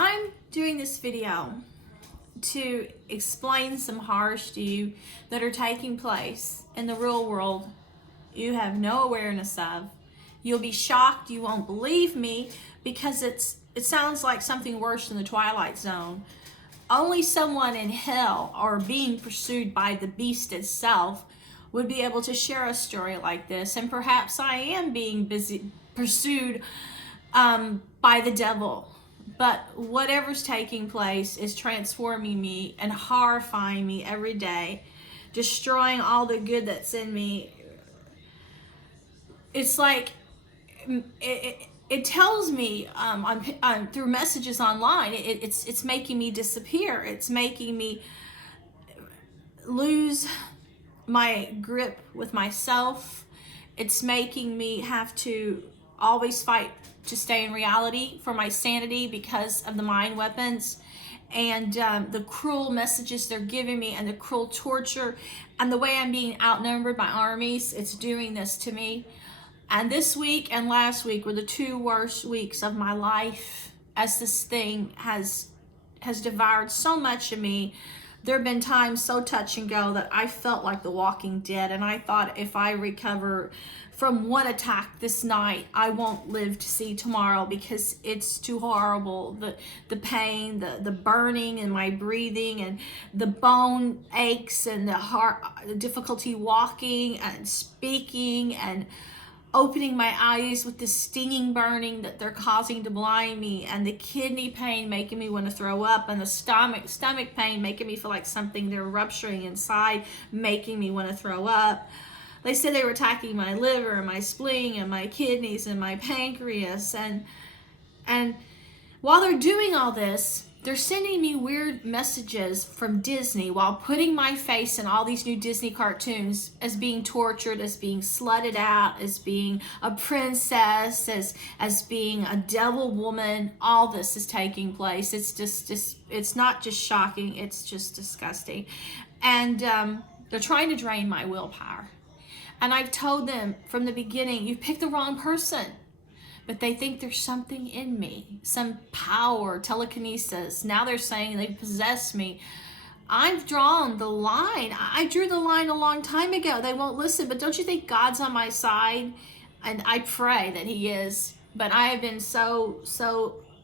I'm doing this video to explain some horrors to you that are taking place in the real world you have no awareness of. You'll be shocked, you won't believe me, because it sounds like something worse than the Twilight Zone. Only someone in hell or being pursued by the beast itself would be able to share a story like this, and perhaps I am being pursued by the devil. But whatever's taking place is transforming me and horrifying me every day, destroying all the good that's in me. It's like it tells me through messages online. It's making me disappear. It's making me lose my grip with myself. It's making me have to always fight to stay in reality for my sanity because of the mind weapons and the cruel messages they're giving me and the cruel torture and the way I'm being outnumbered by armies. It's doing this to me. And this week and last week were the two worst weeks of my life, as this thing has devoured so much of me. There have been times so touch and go that I felt like the Walking Dead, and I thought if I recover from one attack this night, I won't live to see tomorrow because it's too horrible. The pain, the burning in my breathing, and the bone aches, and the difficulty walking and speaking, and opening my eyes with the stinging burning that they're causing to blind me, and the kidney pain making me want to throw up, and the stomach pain making me feel like something they're rupturing inside, making me want to throw up. They said they were attacking my liver and my spleen and my kidneys and my pancreas, and while they're doing all this, they're sending me weird messages from Disney while putting my face in all these new Disney cartoons as being tortured, as being slutted out, as being a princess, as being a devil woman. All this is taking place. It's just it's not just shocking, it's just disgusting. And they're trying to drain my willpower. And I've told them from the beginning, you've picked the wrong person. But they think there's something in me, some power, telekinesis. Now they're saying they possess me. I've drawn the line. I drew the line a long time ago. They won't listen, but don't you think God's on my side? And I pray that He is. But I have been so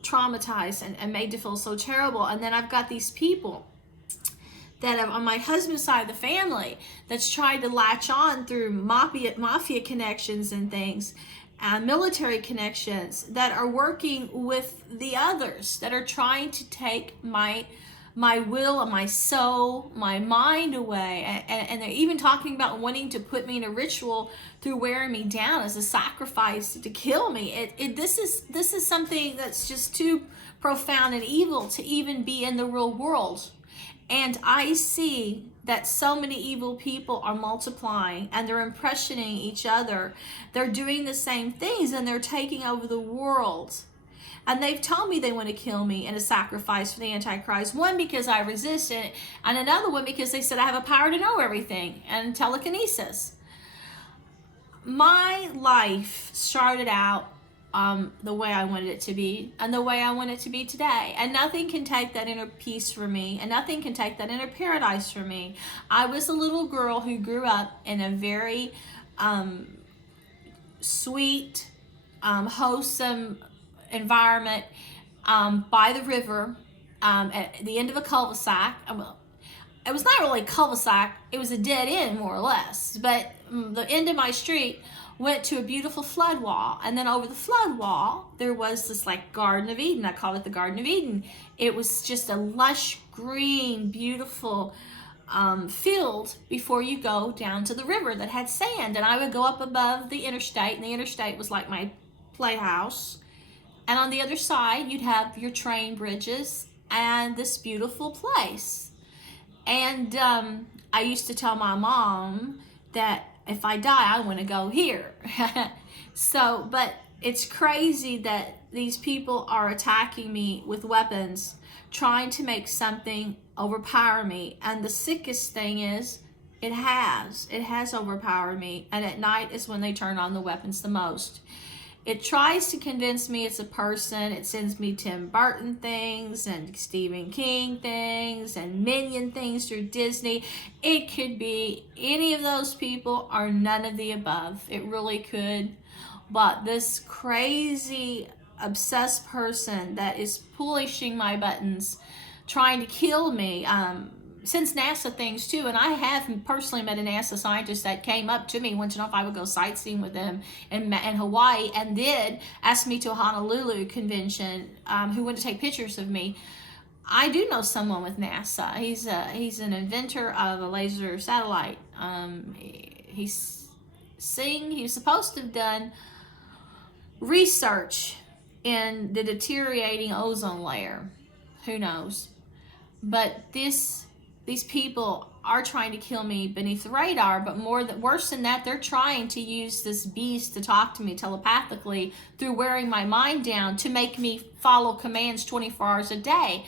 traumatized and made to feel so terrible. And then I've got these people that are on my husband's side of the family that's tried to latch on through mafia connections and things. Military connections that are working with the others, that are trying to take my will and my soul, my mind away, and they're even talking about wanting to put me in a ritual through wearing me down as a sacrifice to kill me. This is something that's just too profound and evil to even be in the real world. And I see that so many evil people are multiplying and they're impressioning each other. They're doing the same things and they're taking over the world. And they've told me they want to kill me in a sacrifice for the Antichrist. One, because I resist it, and another one because they said I have a power to know everything and telekinesis. My life started out the way I wanted it to be and the way I want it to be today. And nothing can take that inner peace from me, and nothing can take that inner paradise from me. I was a little girl who grew up in a very sweet, wholesome environment by the river at the end of a cul-de-sac. It was not really a cul-de-sac, it was a dead end more or less, but the end of my street went to a beautiful flood wall, and then over the flood wall there was this like Garden of Eden. I call it the Garden of Eden. It was just a lush green beautiful field before you go down to the river that had sand, and I would go up above the interstate, and the interstate was like my playhouse, and on the other side you'd have your train bridges and this beautiful place. And I used to tell my mom that if I die, I want to go here. But it's crazy that these people are attacking me with weapons, trying to make something overpower me. And the sickest thing is, it has overpowered me. And at night is when they turn on the weapons the most. It tries to convince me it's a person. It sends me Tim Burton things and Stephen King things and Minion things through Disney. It could be any of those people or none of the above. It really could. But this crazy, obsessed person that is pushing my buttons, trying to kill me, since NASA things too, and I have personally met a NASA scientist that came up to me, wanted to know if I would go sightseeing with them in Hawaii, and did ask me to a Honolulu convention, who wanted to take pictures of me. I do know someone with NASA. He's an inventor of a laser satellite. He was supposed to have done research in the deteriorating ozone layer. Who knows? But these people are trying to kill me beneath the radar, but worse than that, they're trying to use this beast to talk to me telepathically through wearing my mind down to make me follow commands 24 hours a day.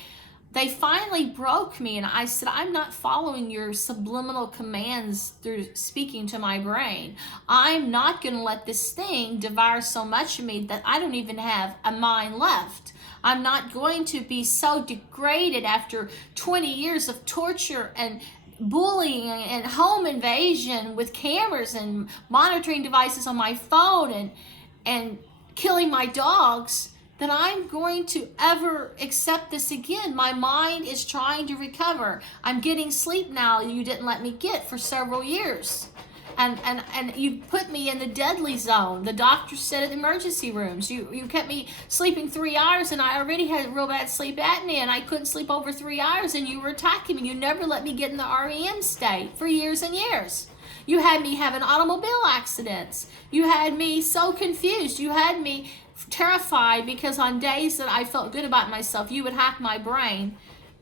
They finally broke me, and I said, I'm not following your subliminal commands through speaking to my brain. I'm not going to let this thing devour so much of me that I don't even have a mind left. I'm not going to be so degraded after 20 years of torture and bullying and home invasion with cameras and monitoring devices on my phone and killing my dogs, that I'm going to ever accept this again. My mind is trying to recover. I'm getting sleep now you didn't let me get for several years. And you put me in the deadly zone. The doctor said at the emergency rooms, you kept me sleeping 3 hours, and I already had real bad sleep apnea, and I couldn't sleep over 3 hours, and you were attacking me. You never let me get in the REM state for years and years. You had me having automobile accidents. You had me so confused. You had me terrified because on days that I felt good about myself, you would hack my brain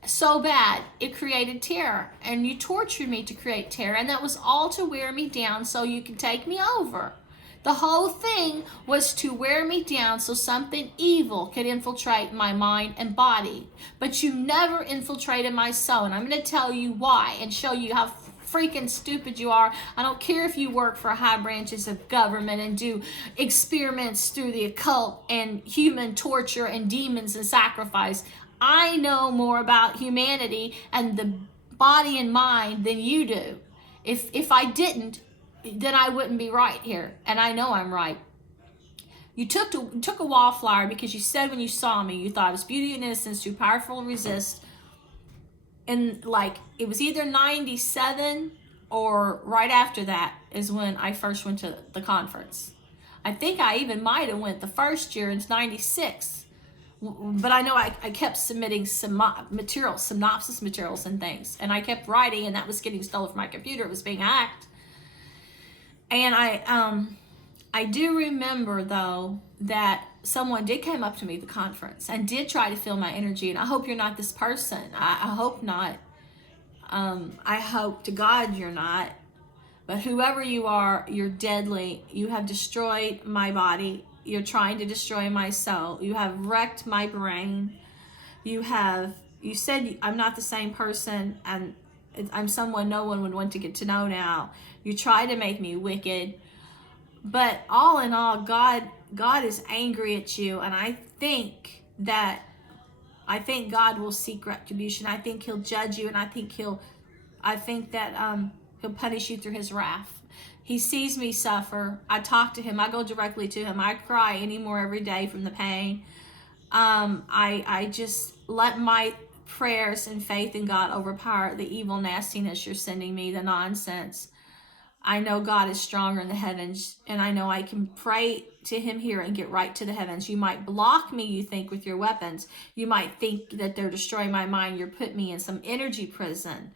so bad it created terror, and you tortured me to create terror, and that was all to wear me down so you could take me over. The whole thing was to wear me down so something evil could infiltrate my mind and body. But you never infiltrated my soul, and I'm going to tell you why and show you how freaking stupid you are. I don't care if you work for high branches of government and do experiments through the occult and human torture and demons and sacrifice. I know more about humanity and the body and mind than you do. If I didn't, then I wouldn't be right here, and I know I'm right. You took a wallflower because you said when you saw me, you thought it's beauty and innocence, too powerful to resist. And like, it was either 97 or right after that is when I first went to the conference. I think I even might have went the first year in 96. But I know I kept submitting some material, synopsis materials and things. And I kept writing, and that was getting stolen from my computer. It was being hacked. And I do remember, though, that someone did come up to me at the conference and did try to feel my energy. And I hope you're not this person. I hope not. I hope to God you're not. But whoever you are, you're deadly. You have destroyed my body. You're trying to destroy my soul. You have wrecked my brain. You said I'm not the same person, and I'm someone no one would want to get to know now. You try to make me wicked. But all in all, God is angry at you, and I think God will seek retribution. I think he'll judge you, and I think that he'll punish you through his wrath. He sees me suffer. I talk to him. I go directly to him. I cry anymore every day from the pain. I just let my prayers and faith in God overpower the evil nastiness you're sending me, the nonsense. I know God is stronger in the heavens, and I know I can pray to him here and get right to the heavens. You might block me, you think, with your weapons. You might think that they're destroying my mind. You're putting me in some energy prison.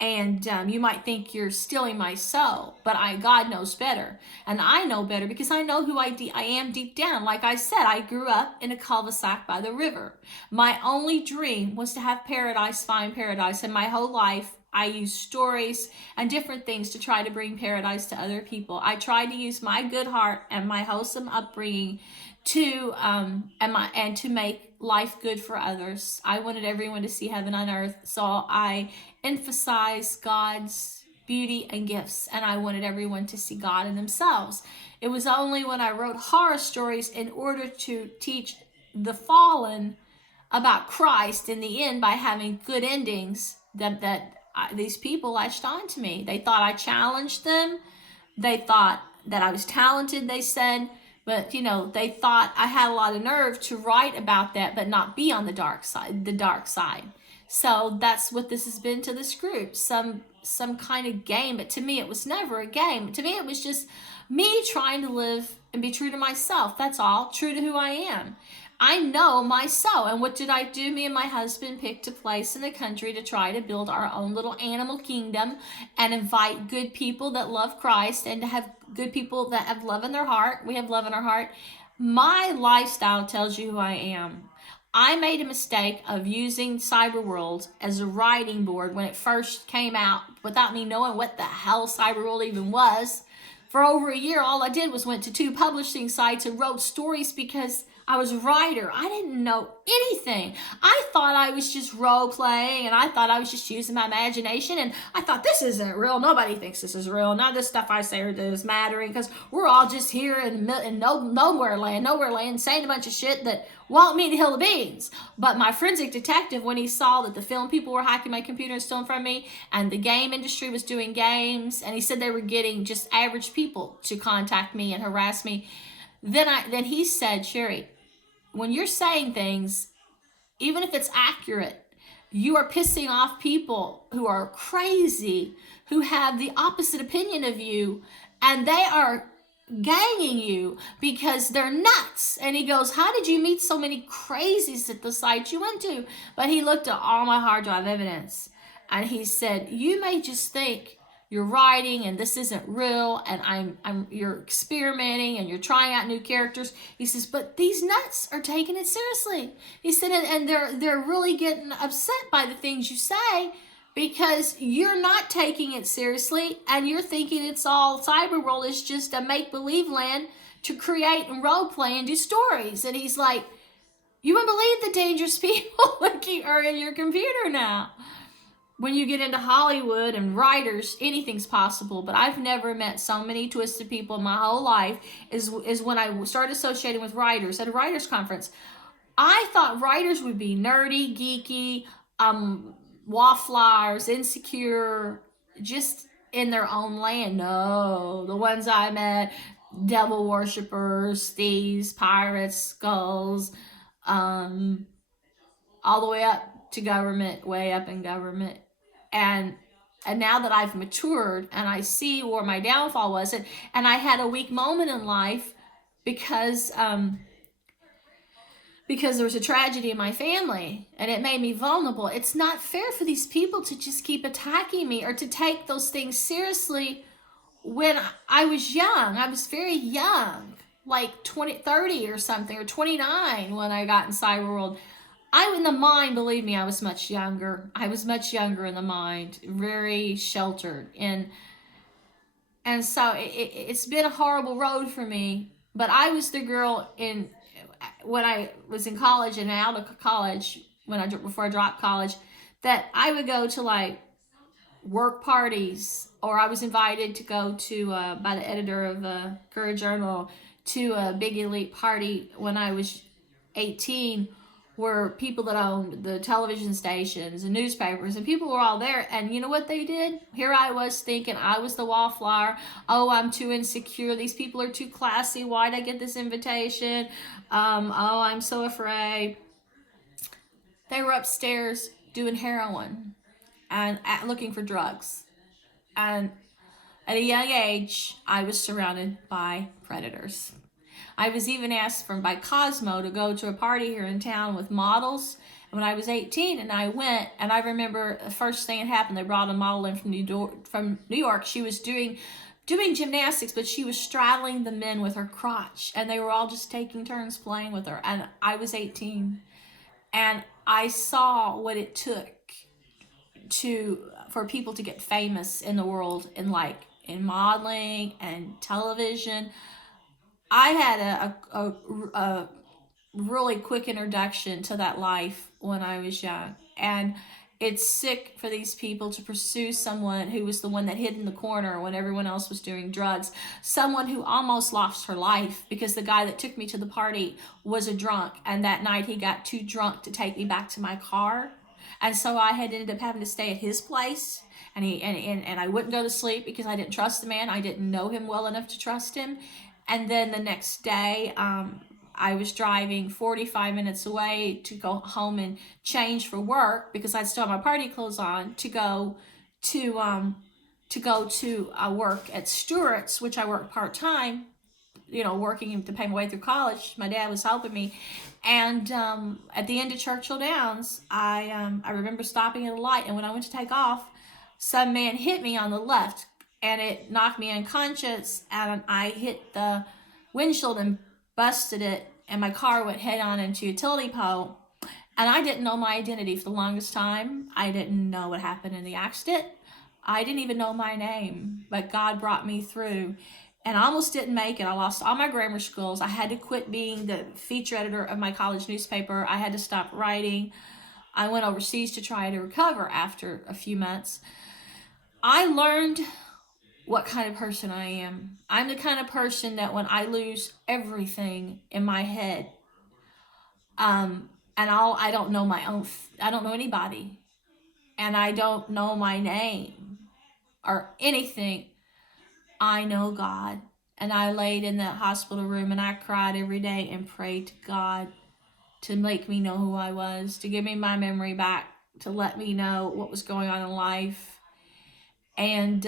And you might think you're stealing my soul, but God knows better. And I know better because I know who I am deep down. Like I said, I grew up in a cul-de-sac by the river. My only dream was to have paradise, find paradise. And my whole life, I used stories and different things to try to bring paradise to other people. I tried to use my good heart and my wholesome upbringing to make life good for others. I wanted everyone to see heaven on earth, so I emphasize God's beauty, and gifts, and I wanted everyone to see God in themselves. It was only when I wrote horror stories in order to teach the fallen about Christ in the end by having good endings these people latched on to me. They thought I challenged them. They thought that I was talented, they said, but they thought I had a lot of nerve to write about that but not be on the dark side. So that's what this has been to this group, some kind of game. But to me it was never a game. To me it was just me trying to live and be true to myself. That's all. True to who I am. I know myself. And what did I do? Me and my husband picked a place in the country to try to build our own little animal kingdom and invite good people that love Christ and to have good people that have love in their heart. We have love in our heart. My lifestyle tells you who I am. I made a mistake of using Cyberworld as a writing board when it first came out without me knowing what the hell Cyberworld even was. For over a year, all I did was went to 2 publishing sites and wrote stories because I was a writer. I didn't know anything. I thought I was just role playing, and I thought I was just using my imagination, and I thought this isn't real. Nobody thinks this is real. None of this stuff I say or do is mattering because we're all just here in nowhere land, saying a bunch of shit that won't mean a hill of beans. But my forensic detective, when he saw that the film people were hacking my computer and stealing from me, and the game industry was doing games, and he said they were getting just average people to contact me and harass me, then he said, Sherry, when you're saying things, even if it's accurate, you are pissing off people who are crazy, who have the opposite opinion of you, and they are ganging you because they're nuts. And he goes, how did you meet so many crazies at the site you went to? But he looked at all my hard drive evidence and he said, you may just think you're writing and this isn't real, and you're experimenting and you're trying out new characters. He says, but these nuts are taking it seriously. He said, and they're really getting upset by the things you say because you're not taking it seriously and you're thinking it's all Cyberworld is just a make-believe land to create and role play and do stories. And he's like, you wouldn't believe the dangerous people that are in your computer now. When you get into Hollywood and writers, anything's possible. But I've never met so many twisted people in my whole life is when I started associating with writers at a writers conference. I thought writers would be nerdy, geeky, wallflowers, insecure, just in their own land. No, the ones I met, devil worshippers, thieves, pirates, skulls, all the way up to government, way up in government. And now that I've matured and I see where my downfall was, and I had a weak moment in life because there was a tragedy in my family and it made me vulnerable. It's not fair for these people to just keep attacking me or to take those things seriously when I was young. I was very young, like 30 or something, or 29 when I got in Cyberworld. In the mind, believe me, I was much younger. I was much younger in the mind, very sheltered. And so it's been a horrible road for me. But I was the girl when I was in college and out of college, before I dropped college, that I would go to like work parties, or I was invited to go to, by the editor of Courier Journal, to a big elite party when I was 18, where people that owned the television stations and newspapers and people were all there. And you know what they did? Here I was thinking I was the wallflower. Oh, I'm too insecure. These people are too classy. Why'd I get this invitation? Oh, I'm so afraid. They were upstairs doing heroin and looking for drugs. And at a young age, I was surrounded by predators. I was even asked by Cosmo to go to a party here in town with models when I was 18, and I went, and I remember the first thing that happened, they brought a model in from New York. She was doing gymnastics, but she was straddling the men with her crotch, and they were all just taking turns playing with her, and I was 18, and I saw what it took for people to get famous in the world, in modeling and television. I had a really quick introduction to that life when I was young, and it's sick for these people to pursue someone who was the one that hid in the corner when everyone else was doing drugs. Someone who almost lost her life because the guy that took me to the party was a drunk. And that night he got too drunk to take me back to my car. And so I had ended up having to stay at his place. And I wouldn't go to sleep because I didn't trust the man. I didn't know him well enough to trust him. And then the next day, I was driving 45 minutes away to go home and change for work because I still had my party clothes on to go to work at Stewart's, which I worked part-time, working to pay my way through college. My dad was helping me. And at the end of Churchill Downs, I remember stopping at a light, and when I went to take off, some man hit me on the left, and it knocked me unconscious, and I hit the windshield and busted it, and my car went head on into a utility pole. And I didn't know my identity for the longest time. I didn't know what happened in the accident. I didn't even know my name, but God brought me through. And I almost didn't make it. I lost all my grammar skills. I had to quit being the feature editor of my college newspaper. I had to stop writing. I went overseas to try to recover after a few months. I learned what kind of person I am. I'm the kind of person that when I lose everything in my head, and I don't know my own, I don't know anybody, and I don't know my name or anything. I know God. And I laid in that hospital room and I cried every day and prayed to God to make me know who I was, to give me my memory back, to let me know what was going on in life. And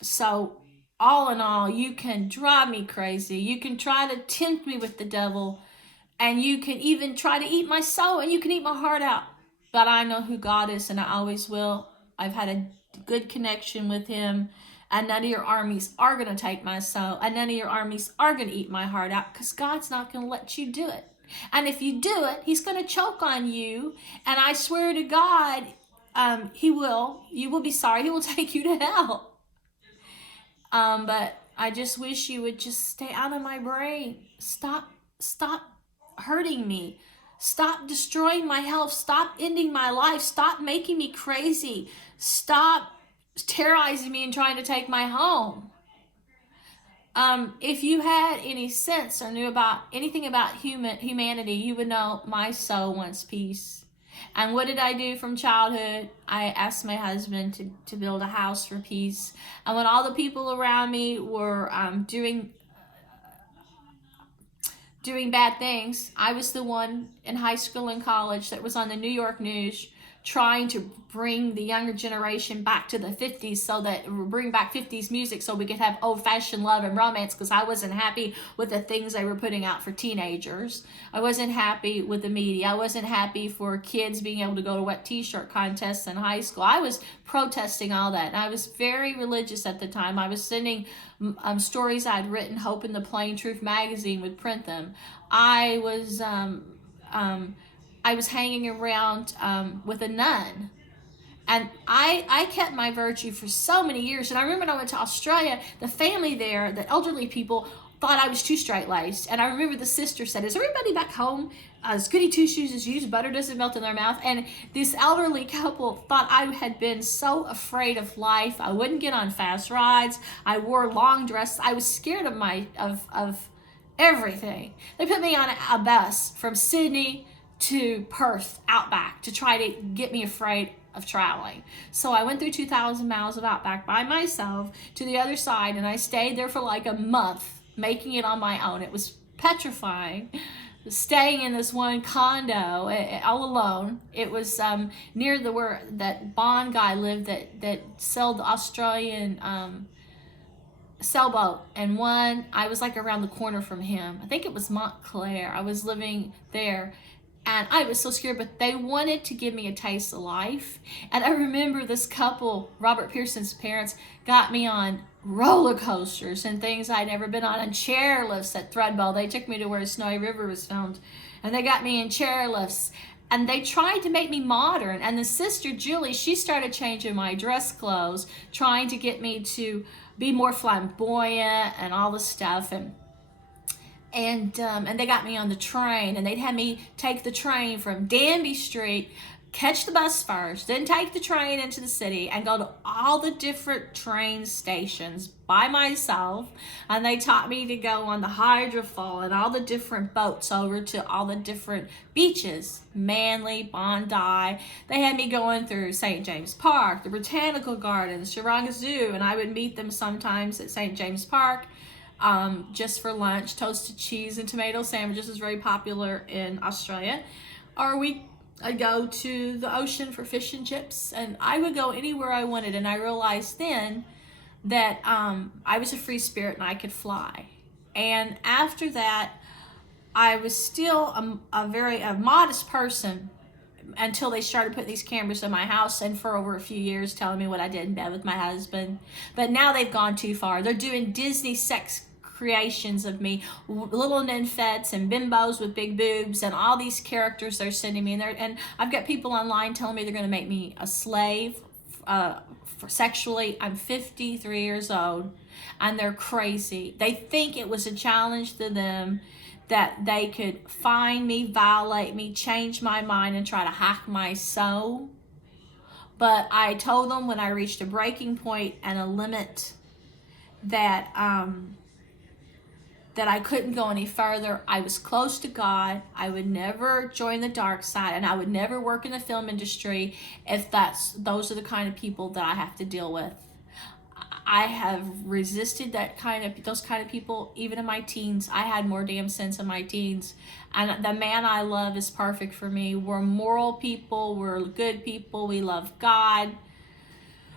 so all in all, you can drive me crazy. You can try to tempt me with the devil, and you can even try to eat my soul, and you can eat my heart out. But I know who God is, and I always will. I've had a good connection with him, and none of your armies are going to take my soul, and none of your armies are going to eat my heart out, because God's not going to let you do it. And if you do it, he's going to choke on you, and I swear to God, he will. You will be sorry. He will take you to hell. But I just wish you would just stay out of my brain. Stop hurting me. Stop destroying my health. Stop ending my life. Stop making me crazy. Stop terrorizing me and trying to take my home. If you had any sense or knew about anything about humanity, you would know my soul wants peace. And what did I do from childhood? I asked my husband to build a house for peace. And when all the people around me were doing bad things, I was the one in high school and college that was on the New York news trying to bring the younger generation back to the 50s, so that bring back 50s music so we could have old-fashioned love and romance, because I wasn't happy with the things they were putting out for teenagers. I wasn't happy with the media. I wasn't happy for kids being able to go to wet t-shirt contests in high school. I was protesting all that, and I was very religious at the time. I was sending stories I'd written, hoping the Plain Truth magazine would print them. I was hanging around with a nun. And I kept my virtue for so many years. And I remember when I went to Australia, the family there, the elderly people, thought I was too straight-laced. And I remember the sister said, is everybody back home as goody two-shoes as you? Butter doesn't melt in their mouth. And this elderly couple thought I had been so afraid of life. I wouldn't get on fast rides. I wore long dresses. I was scared of everything. They put me on a bus from Sydney to Perth outback to try to get me afraid of traveling. So I went through 2,000 miles of outback by myself to the other side, and I stayed there for like a month, making it on my own. It was petrifying, staying in this one condo all alone. It was near where that Bond guy lived that sailed the Australian sailboat, and I was like around the corner from him. I think it was Montclair. I was living there. And I was so scared, but they wanted to give me a taste of life. And I remember this couple, Robert Pearson's parents, got me on roller coasters and things I'd never been on, and chairlifts at Threadbow. They took me to where Snowy River was filmed, and they got me in chairlifts. And they tried to make me modern. And the sister, Julie, she started changing my dress clothes, trying to get me to be more flamboyant and all this stuff. And they got me on the train, and they'd have me take the train from Danby Street catch the bus first, then take the train into the city and go to all the different train stations by myself. And they taught me to go on the hydrofoil and all the different boats over to all the different beaches, Manly, Bondi. They had me going through St. James Park, the Botanical Gardens, Taronga Zoo, and I would meet them sometimes at St. James Park just for lunch. Toasted cheese and tomato sandwiches is very popular in Australia. Or I'd go to the ocean for fish and chips, and I would go anywhere I wanted. And I realized then that I was a free spirit and I could fly. And after that, I was still a very modest person until they started putting these cameras in my house, and for over a few years telling me what I did in bed with my husband. But now they've gone too far. They're doing Disney sex creations of me, little nymphets and bimbos with big boobs and all these characters they're sending me. And I've got people online telling me they're going to make me a slave for sexually. I'm 53 years old and they're crazy. They think it was a challenge to them that they could find me, violate me, change my mind, and try to hack my soul. But I told them when I reached a breaking point and a limit that I couldn't go any further. I was close to God. I would never join the dark side, and I would never work in the film industry if those are the kind of people that I have to deal with. I have resisted those kind of people even in my teens. I had more damn sense in my teens. And the man I love is perfect for me. We're moral people. We're good people. We love God.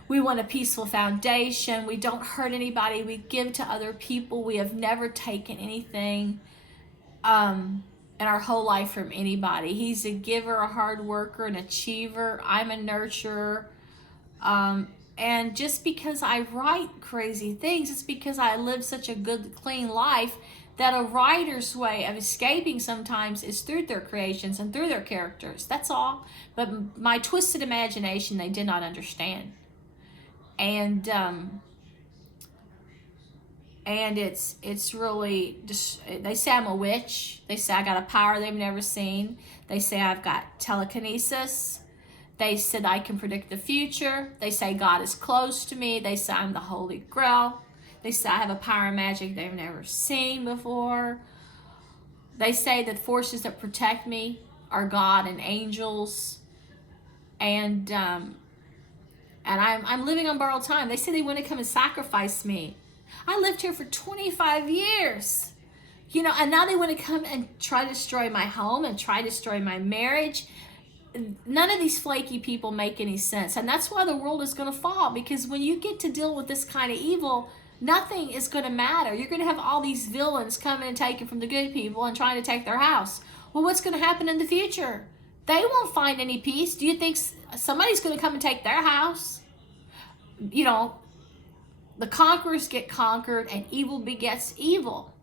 We want a peaceful foundation. We don't hurt anybody. We give to other people. We have never taken anything in our whole life from anybody. He's a giver, a hard worker, an achiever. I'm a nurturer. And just because I write crazy things, it's because I live such a good, clean life that a writer's way of escaping sometimes is through their creations and through their characters. That's all. But my twisted imagination, they did not understand. And it's really just, they say I'm a witch. They say I got a power they've never seen. They say I've got telekinesis. They said I can predict the future. They say God is close to me. They say I'm the Holy Grail. They say I have a power of magic they've never seen before. They say that forces that protect me are God and angels. And I'm living on borrowed time. They say they want to come and sacrifice me. I lived here for 25 years. And now they want to come and try to destroy my home and try to destroy my marriage. None of these flaky people make any sense. And that's why the world is going to fall. Because when you get to deal with this kind of evil, nothing is going to matter. You're going to have all these villains coming and taking from the good people and trying to take their house. Well, what's going to happen in the future? They won't find any peace. Do you think somebody's going to come and take their house? The conquerors get conquered and evil begets evil.